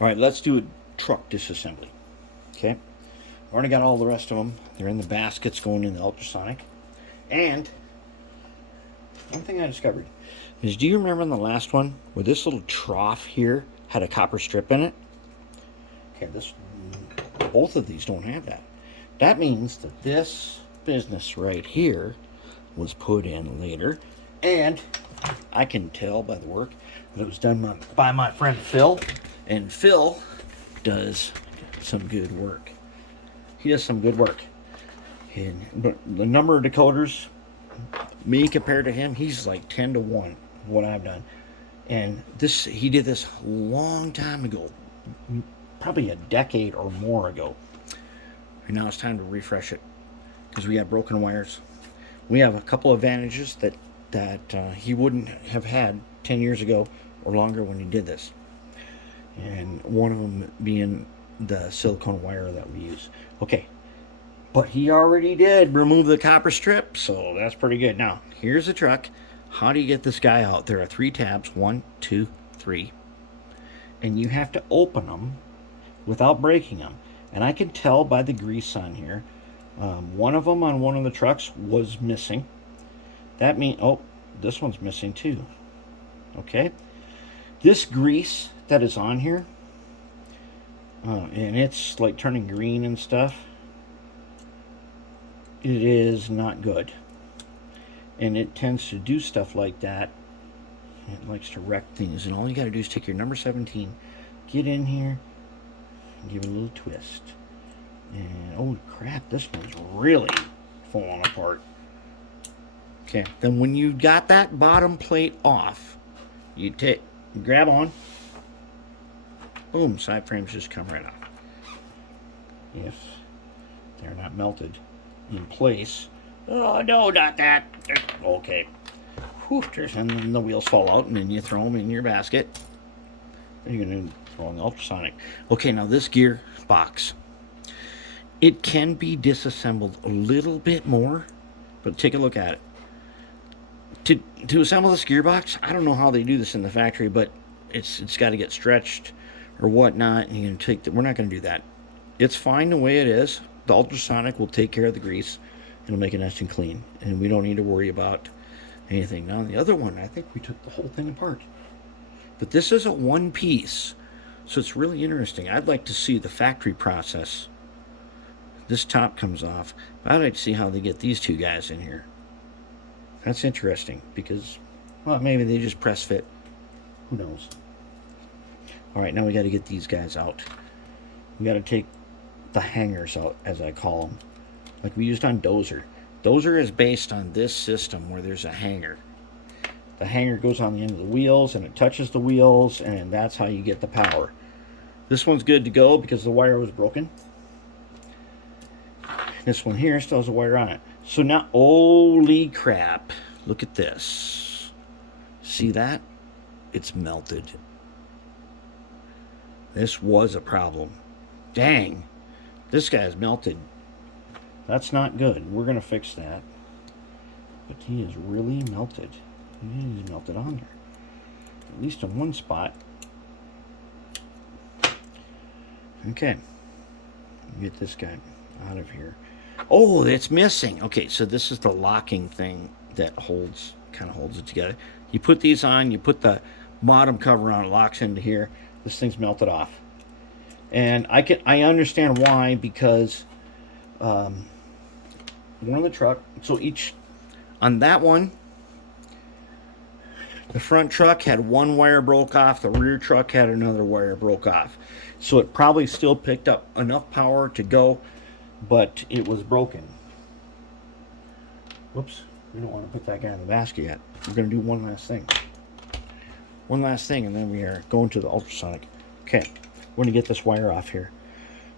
All right, let's do a truck disassembly. Okay, I've already got all the rest of them. They're in the baskets going in the ultrasonic. And one thing I discovered is, do you remember in the last one where this little trough here had a copper strip in it? Okay, both of these don't have that. That means that this business right here was put in later, and I can tell by the work that it was done by my friend Phil, and Phil does some good work. He does some good work. But the number of decoders, me compared to him, he's like 10 to 1 what I've done. And he did this a long time ago, probably a decade or more ago. And now it's time to refresh it because we have broken wires. We have a couple of advantages that he wouldn't have had 10 years ago or longer when he did this. And one of them being the silicone wire that we use. Okay, but he already did remove the copper strip, so that's pretty good. Now, here's the truck. How do you get this guy out? There are 3 tabs, 1, 2, 3. And you have to open them without breaking them. And I can tell by the grease on here, one of them on one of the trucks was missing. That means, oh, this one's missing too. Okay. This grease that is on here, and it's like turning green and stuff, it is not good. And it tends to do stuff like that. It likes to wreck things. And all you got to do is take your number 17, get in here, and give it a little twist. And oh crap, this one's really falling apart. Okay, then when you got that bottom plate off, you grab on, boom, side frames just come right off. If they're not melted in place. Oh no, not that. Okay. Whew, and then the wheels fall out, and then you throw them in your basket. Then you're going to throw in the ultrasonic. Okay, now this gear box, it can be disassembled a little bit more, but take a look at it. To assemble this gearbox, I don't know how they do this in the factory, but it's got to get stretched or whatnot. And you're going to take we're not going to do that. It's fine the way it is. The ultrasonic will take care of the grease. It'll make it nice and clean, and we don't need to worry about anything. Now the other one, I think we took the whole thing apart. But this is a one piece, so it's really interesting. I'd like to see the factory process. This top comes off. I'd like to see how they get these two guys in here. That's interesting because, well, maybe they just press fit. Who knows? All right, now we got to get these guys out. We got to take the hangers out, as I call them, like we used on Dozer. Dozer is based on this system where there's a hanger. The hanger goes on the end of the wheels and it touches the wheels, and that's how you get the power. This one's good to go because the wire was broken. This one here still has a wire on it. So now, holy crap, look at this. See that? It's melted. This was a problem. Dang, this guy's melted. That's not good. We're going to fix that. But he is really melted. He's melted on there. At least in one spot. Okay. Get this guy out of here. Oh, it's missing. Okay, so this is the locking thing that kind of holds it together. You put these on, you put the bottom cover on, it locks into here. This thing's melted off. And I understand why, because one of the truck, so each, on that one, the front truck had one wire broke off, the rear truck had another wire broke off. So it probably still picked up enough power to go, but it was broken. Whoops, we don't want to put that guy in the basket yet. We're going to do one last thing. One last thing, and then we are going to the ultrasonic. Okay, we're going to get this wire off here.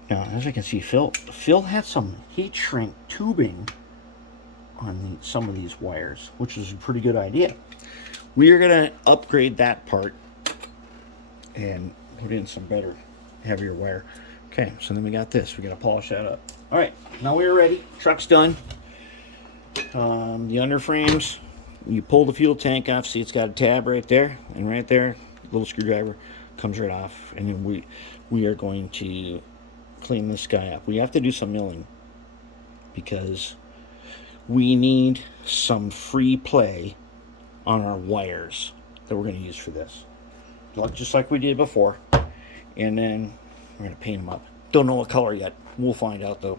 Now, as I can see, Phil had some heat shrink tubing on some of these wires, which is a pretty good idea. We are going to upgrade that part and put in some better, heavier wire. Okay, so then we got this. We got to polish that up. All right, now we're ready. Truck's done. The underframes, you pull the fuel tank off. See, it's got a tab right there, and right there, little screwdriver comes right off, and then we are going to clean this guy up. We have to do some milling because we need some free play on our wires that we're going to use for this, just like we did before. And then we're going to paint them up. Don't know what color yet. We'll find out though.